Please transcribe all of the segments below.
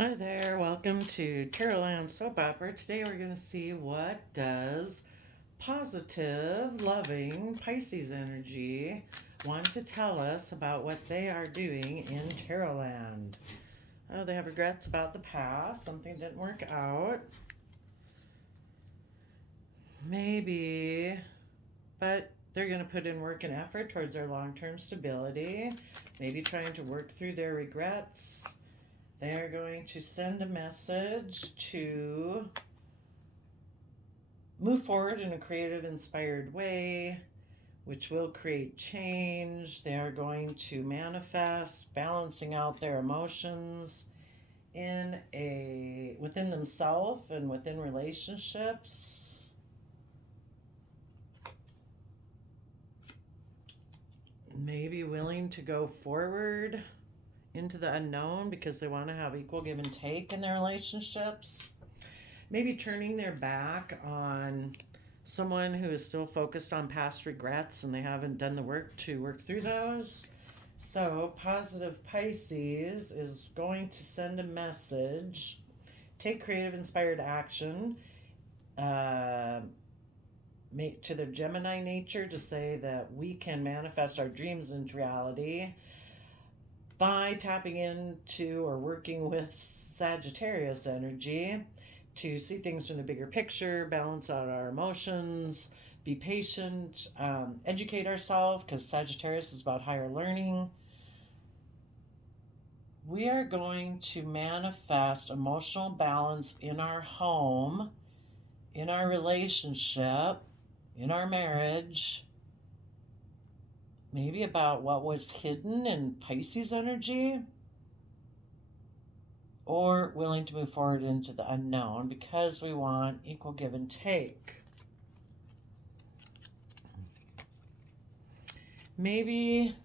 Hi there, welcome to Tarotland Soap Opera. Today we're going to see what does positive, loving Pisces energy want to tell us about what they are doing in Tarotland. Oh, they have regrets about the past, something didn't work out. Maybe, but they're going to put in work and effort towards their long-term stability, maybe trying to work through their regrets. They're going to send a message to move forward in a creative, inspired way, which will create change. They are going to manifest balancing out their emotions within themselves and within relationships. Maybe willing to go forward into the unknown because they want to have equal give and take in their relationships. Maybe turning their back on someone who is still focused on past regrets and they haven't done the work to work through those. So, positive Pisces is going to send a message, take creative, inspired action to their Gemini nature to say that we can manifest our dreams into reality by tapping into or working with Sagittarius energy to see things from the bigger picture, balance out our emotions, be patient, educate ourselves, because Sagittarius is about higher learning. We are going to manifest emotional balance in our home, in our relationship, in our marriage, maybe about what was hidden in Pisces energy, or willing to move forward into the unknown because we want equal give and take. Maybe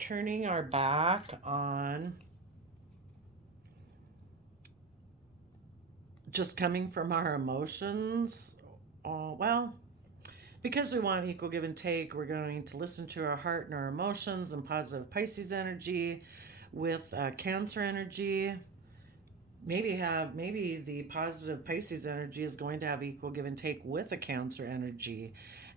turning our back on just coming from our emotions. Because we want equal give and take, we're going to listen to our heart and our emotions and positive Pisces energy with Cancer energy. Maybe the positive Pisces energy is going to have equal give and take with a Cancer energy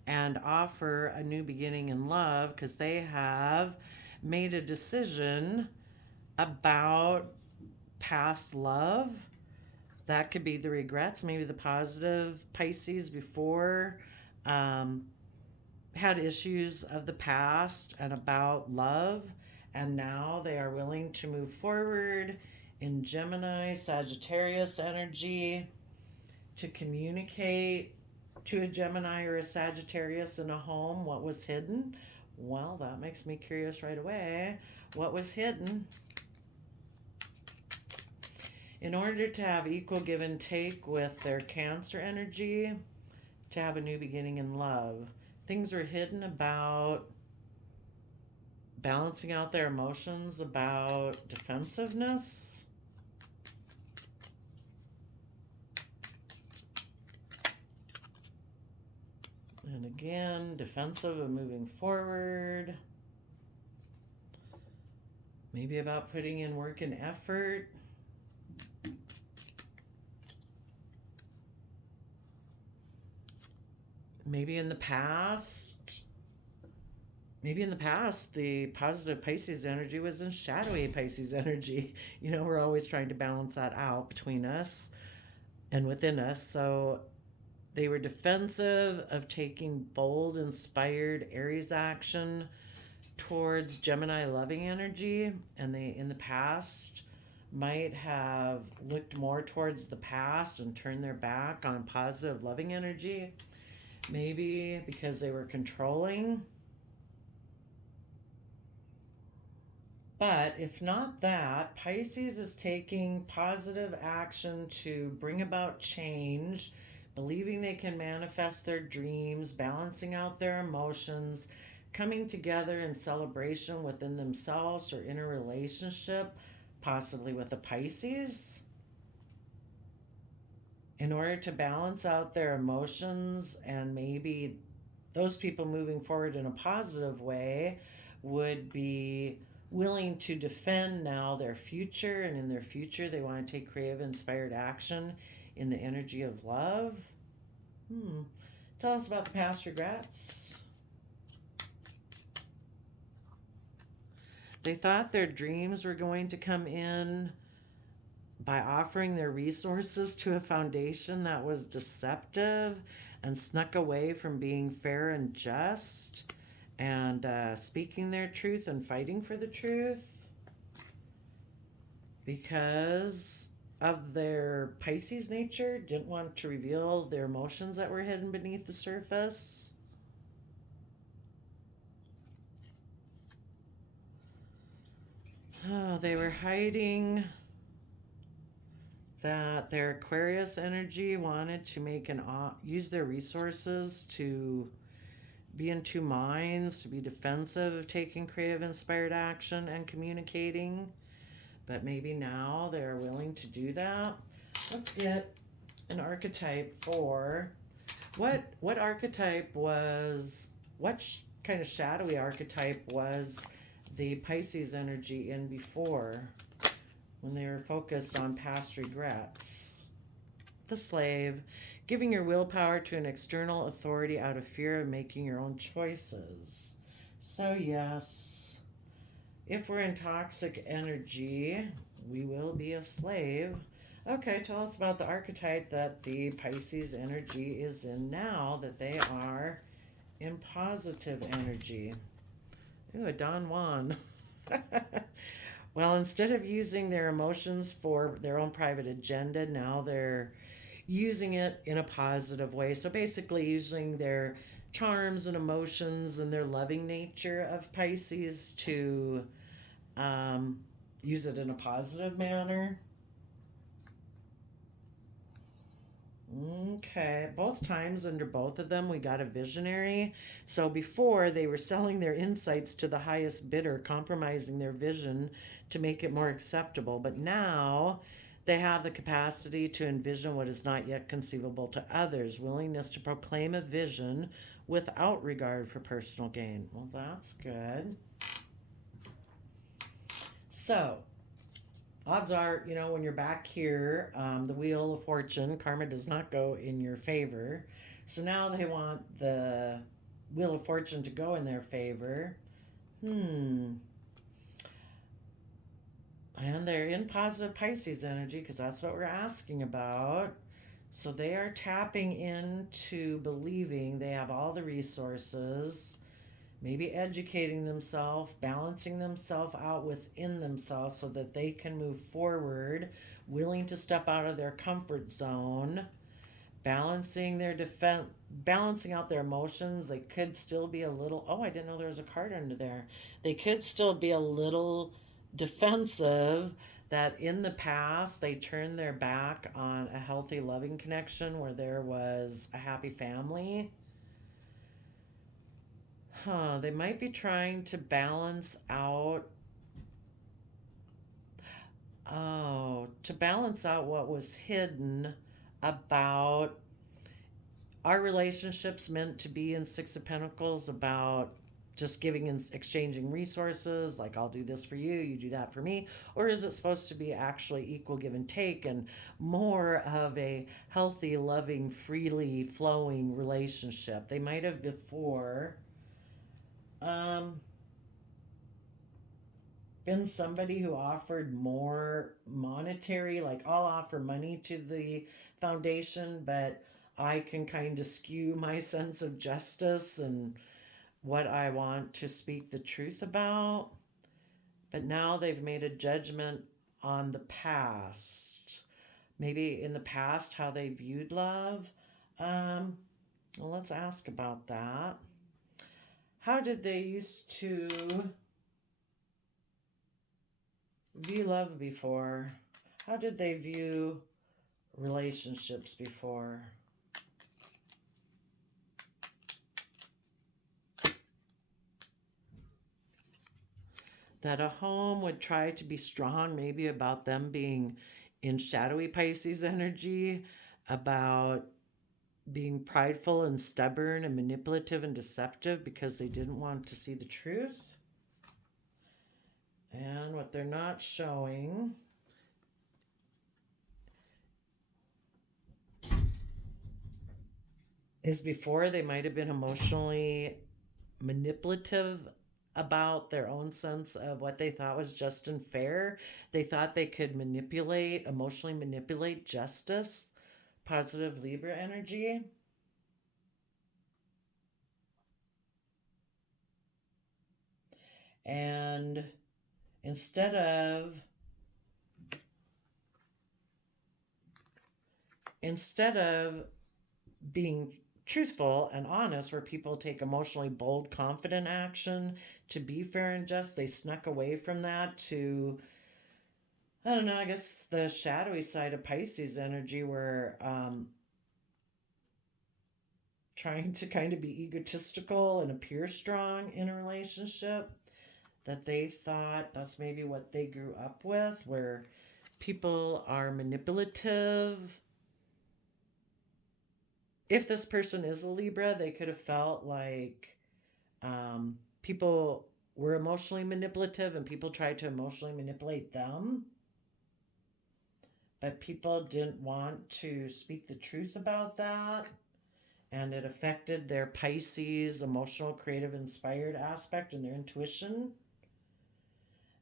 and offer a new beginning in love because they have made a decision about past love. That could be the regrets. Maybe the positive Pisces before had issues of the past and about love, and now they are willing to move forward in Gemini, Sagittarius energy to communicate to a Gemini or a Sagittarius in a home what was hidden. Well, that makes me curious right away. What was hidden? In order to have equal give and take with their Cancer energy, to have a new beginning in love, things were hidden about balancing out their emotions, about defensiveness. And again, defensive and moving forward. Maybe about putting in work and effort. Maybe in the past, the positive Pisces energy was in shadowy Pisces energy. We're always trying to balance that out between us and within us. So they were defensive of taking bold, inspired Aries action towards Gemini loving energy, and they in the past might have looked more towards the past and turned their back on positive loving energy, maybe because they were controlling. But if not that, Pisces is taking positive action to bring about change, believing they can manifest their dreams, balancing out their emotions, coming together in celebration within themselves or in a relationship, possibly with a Pisces, in order to balance out their emotions. And maybe those people moving forward in a positive way would be willing to defend now their future, and in their future they want to take creative inspired action in the energy of love. Tell us about the past regrets. They thought their dreams were going to come in by offering their resources to a foundation that was deceptive and snuck away from being fair and just and speaking their truth and fighting for the truth because of their Pisces nature, didn't want to reveal their emotions that were hidden beneath the surface. Oh, they were hiding that their Aquarius energy wanted to use their resources to be in two minds, to be defensive of taking creative inspired action and communicating. But maybe now they're willing to do that. Let's get an archetype for what archetype was, kind of shadowy archetype was the Pisces energy in before when they were focused on past regrets. The slave, giving your willpower to an external authority out of fear of making your own choices. So yes, if we're in toxic energy, we will be a slave. Okay, tell us about the archetype that the Pisces energy is in now, that they are in positive energy. Ooh, a Don Juan. Well, instead of using their emotions for their own private agenda, now they're using it in a positive way. So basically using their charms and emotions and their loving nature of Pisces to use it in a positive manner. Okay, both times under both of them we got a visionary. So before they were selling their insights to the highest bidder, compromising their vision to make it more acceptable. But now they have the capacity to envision what is not yet conceivable to others, willingness to proclaim a vision without regard for personal gain. Well, that's good. So odds are, when you're back here, the Wheel of Fortune, karma does not go in your favor. So now they want the Wheel of Fortune to go in their favor. And they're in positive Pisces energy because that's what we're asking about. So they are tapping into believing they have all the resources, maybe educating themselves, balancing themselves out within themselves so that they can move forward, willing to step out of their comfort zone, balancing out their emotions. They could still be a little, I didn't know there was a card under there. They could still be a little defensive that in the past they turned their back on a healthy, loving connection where there was a happy family. They might be trying to balance out what was hidden about our relationships meant to be in Six of Pentacles, about just giving and exchanging resources, like I'll do this for you, you do that for me, or is it supposed to be actually equal give and take and more of a healthy, loving, freely flowing relationship? They might have before been somebody who offered more monetary, like I'll offer money to the foundation, but I can kind of skew my sense of justice and what I want to speak the truth about. But now they've made a judgment on the past. Maybe in the past, how they viewed love. Well, let's ask about that. How did they used to view love before? How did they view relationships before? That a home would try to be strong, maybe about them being in shadowy Pisces energy, about being prideful and stubborn and manipulative and deceptive because they didn't want to see the truth. And what they're not showing is before they might have been emotionally manipulative about their own sense of what they thought was just and fair. They thought they could emotionally manipulate justice, positive Libra energy. And instead of being truthful and honest, where people take emotionally bold, confident action to be fair and just, they snuck away from that to, I don't know, I guess the shadowy side of Pisces energy, where trying to kind of be egotistical and appear strong in a relationship, that they thought that's maybe what they grew up with, where people are manipulative. If this person is a Libra, they could have felt like people were emotionally manipulative and people tried to emotionally manipulate them. But people didn't want to speak the truth about that. And it affected their Pisces emotional, creative, inspired aspect and their intuition.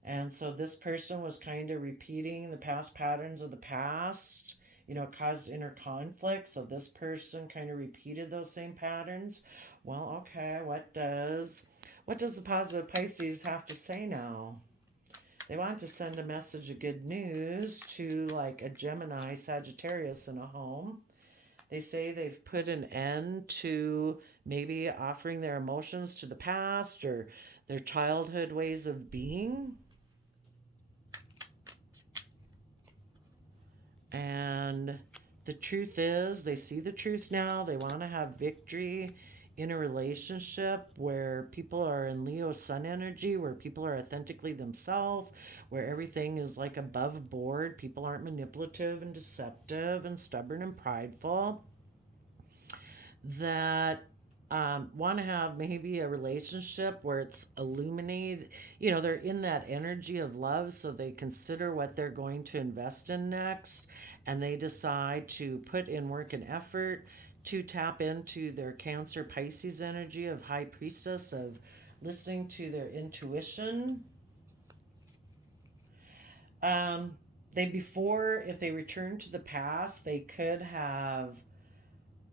And so this person was kind of repeating the past patterns of the past, caused inner conflict. So this person kind of repeated those same patterns. Well, okay, what does the positive Pisces have to say now? They want to send a message of good news to like a Gemini, Sagittarius in a home. They say they've put an end to maybe offering their emotions to the past or their childhood ways of being. And the truth is, they see the truth now. They want to have victory in a relationship where people are in Leo sun energy, where people are authentically themselves, where everything is like above board. People aren't manipulative and deceptive and stubborn and prideful. That want to have maybe a relationship where it's illuminated, they're in that energy of love, so they consider what they're going to invest in next, and they decide to put in work and effort to tap into their Cancer Pisces energy of High Priestess, of listening to their intuition. If they return to the past, they could have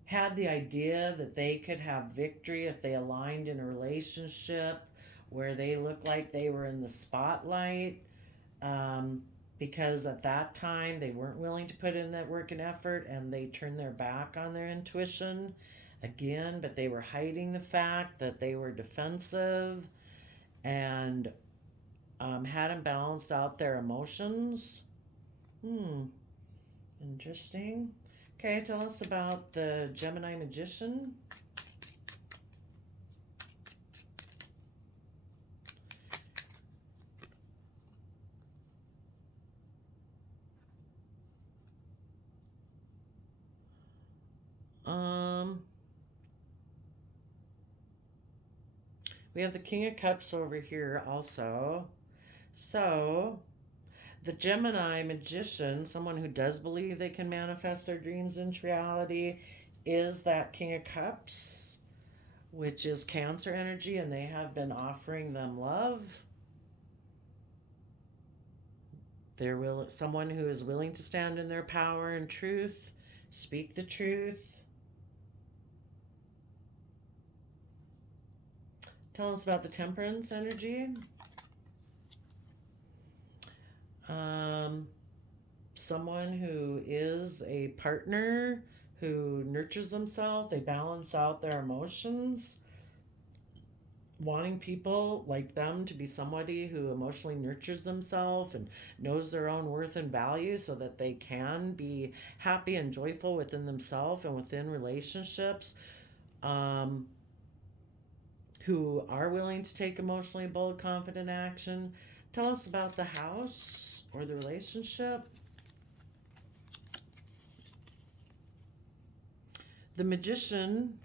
had the idea that they could have victory if they aligned in a relationship where they looked like they were in the spotlight, because at that time they weren't willing to put in that work and effort, and they turned their back on their intuition again, but they were hiding the fact that they were defensive and hadn't balanced out their emotions. Interesting. Okay, tell us about the Gemini Magician. We have the King of Cups over here also. So, the Gemini Magician, someone who does believe they can manifest their dreams into reality, is that King of Cups, which is Cancer energy, and they have been offering them love. They're someone who is willing to stand in their power and truth, speak the truth. Tell us about the Temperance energy. Someone who is a partner who nurtures themselves, they balance out their emotions, wanting people like them to be somebody who emotionally nurtures themselves and knows their own worth and value so that they can be happy and joyful within themselves and within relationships, who are willing to take emotionally bold, confident action. Tell us about the house or the relationship. The Magician,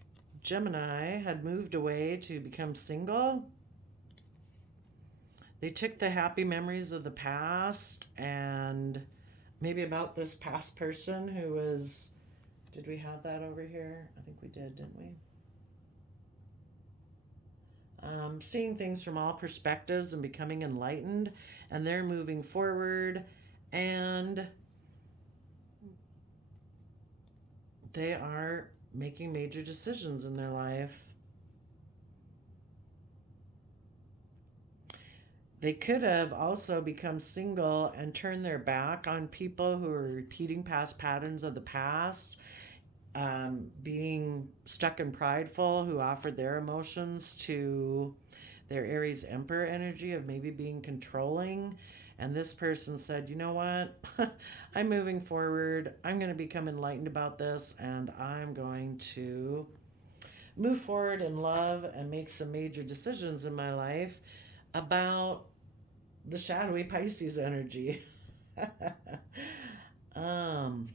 Gemini, had moved away to become single. They took the happy memories of the past and maybe about this past person who was. Did we have that over here? I think we did, didn't we? Seeing things from all perspectives and becoming enlightened, and they're moving forward, and they are making major decisions in their life. They could have also become single and turned their back on people who are repeating past patterns of the past, being stuck and prideful, who offered their emotions to their Aries Emperor energy of maybe being controlling. And this person said, you know what? I'm moving forward. I'm going to become enlightened about this, and I'm going to move forward in love and make some major decisions in my life about the shadowy Pisces energy. um,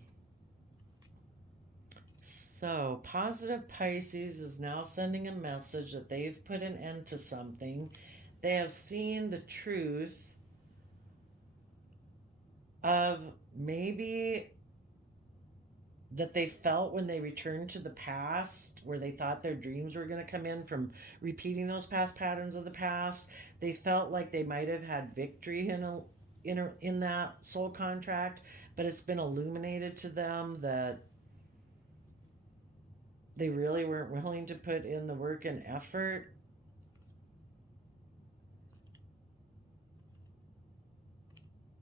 so, positive Pisces is now sending a message that they've put an end to something. They have seen the truth of maybe that they felt when they returned to the past, where they thought their dreams were going to come in from repeating those past patterns of the past. They felt like they might have had victory in that soul contract, but it's been illuminated to them that they really weren't willing to put in the work and effort.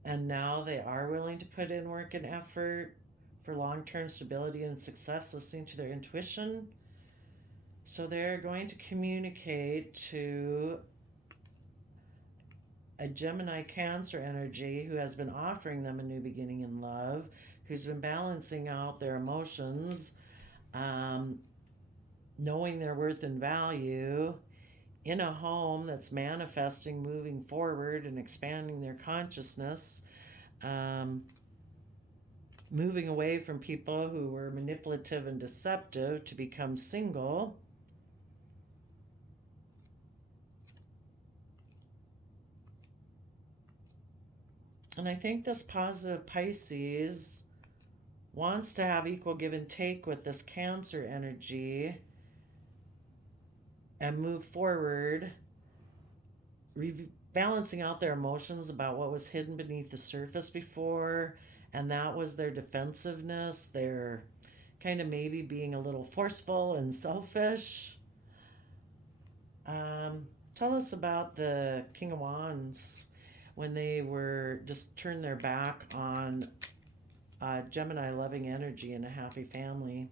And now they are willing to put in work and effort for long-term stability and success, listening to their intuition. So they're going to communicate to a Gemini Cancer energy who has been offering them a new beginning in love, who's been balancing out their emotions, knowing their worth and value in a home that's manifesting, moving forward and expanding their consciousness, moving away from people who were manipulative and deceptive to become single. And I think this positive Pisces wants to have equal give and take with this Cancer energy and move forward, balancing out their emotions about what was hidden beneath the surface before, and that was their defensiveness, their kind of maybe being a little forceful and selfish. Tell us about the King of Wands when they were just turned their back on Gemini loving energy and a happy family.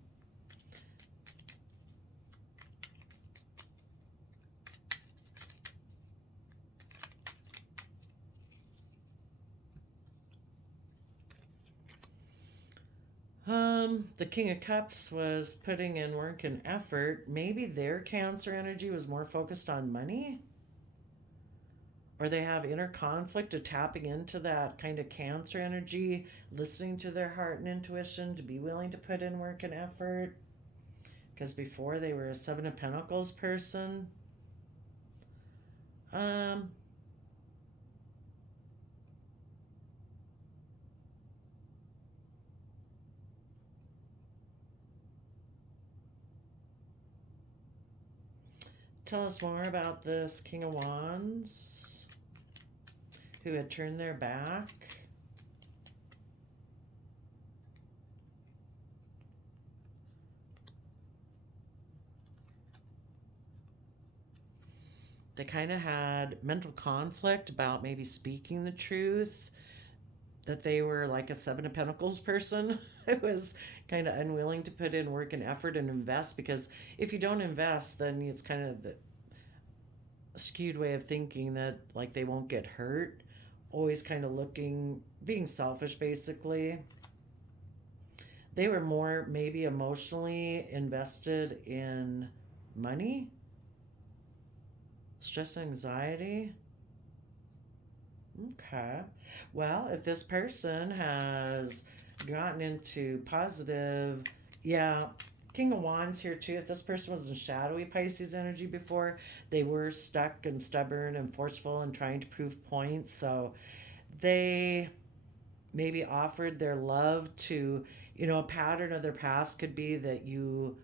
The King of Cups was putting in work and effort. Maybe their Cancer energy was more focused on money, or they have inner conflict of tapping into that kind of Cancer energy, listening to their heart and intuition, to be willing to put in work and effort, because before they were a Seven of Pentacles person. Tell us more about this King of Wands who had turned their back. They kind of had mental conflict about maybe speaking the truth, that they were like a Seven of Pentacles person who was kind of unwilling to put in work and effort and invest, because if you don't invest, then it's kind of the skewed way of thinking that like they won't get hurt, always kind of being selfish basically. They were more maybe emotionally invested in money, stress, anxiety. Okay. Well, if this person has gotten into positive, yeah, King of Wands here too. If this person was in shadowy Pisces energy before, they were stuck and stubborn and forceful and trying to prove points. So they maybe offered their love to, a pattern of their past could be that you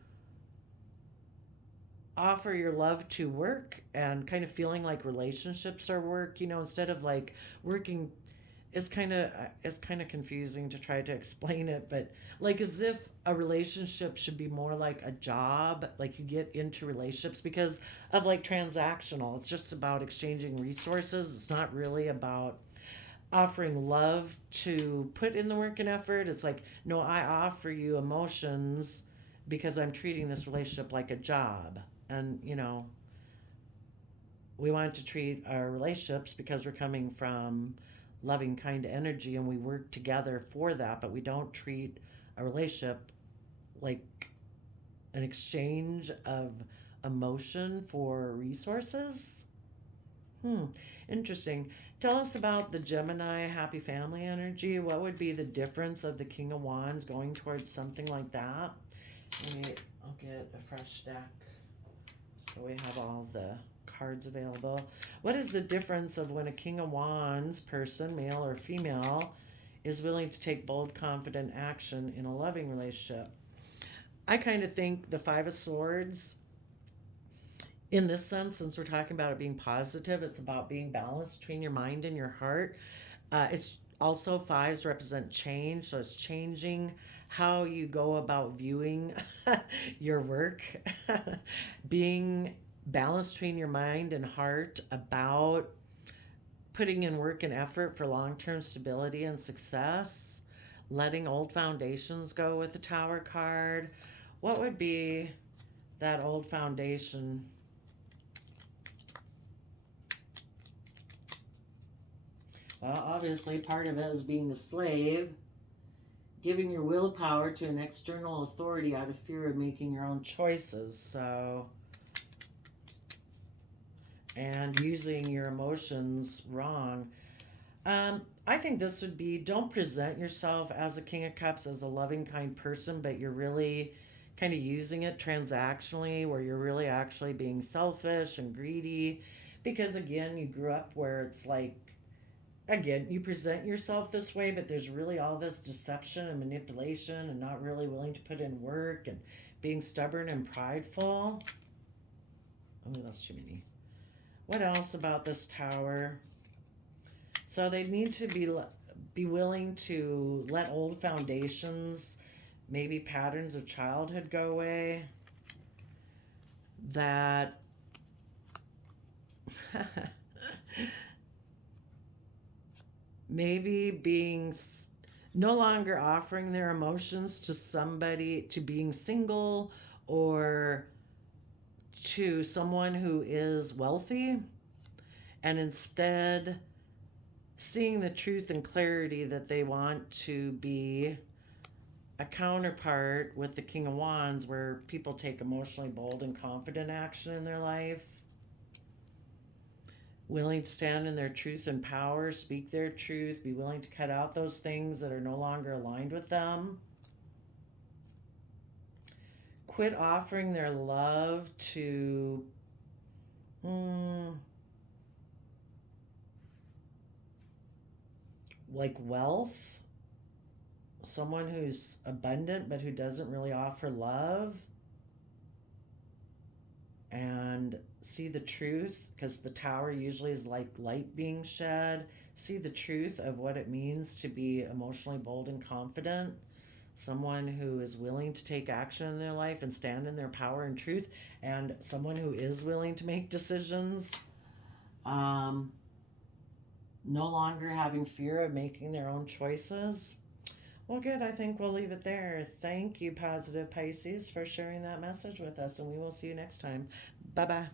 offer your love to work and kind of feeling like relationships are work, instead of like working. It's kind of confusing to try to explain it, but like as if a relationship should be more like a job, like you get into relationships because of like transactional. It's just about exchanging resources. It's not really about offering love to put in the work and effort. It's like, no, I offer you emotions because I'm treating this relationship like a job. And, we want to treat our relationships because we're coming from loving, kind energy and we work together for that, but we don't treat a relationship like an exchange of emotion for resources. Hmm, interesting. Tell us about the Gemini happy family energy. What would be the difference of the King of Wands going towards something like that? Wait, I'll get a fresh deck so we have all the cards available. What is the difference of when a King of Wands person, male or female, is willing to take bold, confident action in a loving relationship? I kind of think the Five of Swords, in this sense, since we're talking about it being positive, it's about being balanced between your mind and your heart. It's also, fives represent change, so it's changing how you go about viewing your work. Being balanced between your mind and heart about putting in work and effort for long-term stability and success. Letting old foundations go with the Tower card. What would be that old foundation? Well, obviously, part of it is being a slave, giving your willpower to an external authority out of fear of making your own choices. So, and using your emotions wrong. I think this would be, don't present yourself as a King of Cups as a loving, kind person, but you're really kind of using it transactionally, where you're really actually being selfish and greedy. Because again, you grew up where it's like, again, you present yourself this way, but there's really all this deception and manipulation and not really willing to put in work and being stubborn and prideful. Oh, that's too many. What else about this Tower? So they need to be willing to let old foundations, maybe patterns of childhood, go away. That maybe being no longer offering their emotions to somebody, to being single or to someone who is wealthy, and instead seeing the truth and clarity that they want to be a counterpart with the King of Wands, where people take emotionally bold and confident action in their life, willing to stand in their truth and power, speak their truth, be willing to cut out those things that are no longer aligned with them. Quit offering their love to like wealth, someone who's abundant but who doesn't really offer love, and see the truth, because the Tower usually is like light being shed. See the truth of what it means to be emotionally bold and confident, someone who is willing to take action in their life and stand in their power and truth, and someone who is willing to make decisions, no longer having fear of making their own choices. Well, good. I think we'll leave it there. Thank you, Positive Pisces, for sharing that message with us, and we will see you next time. Bye bye.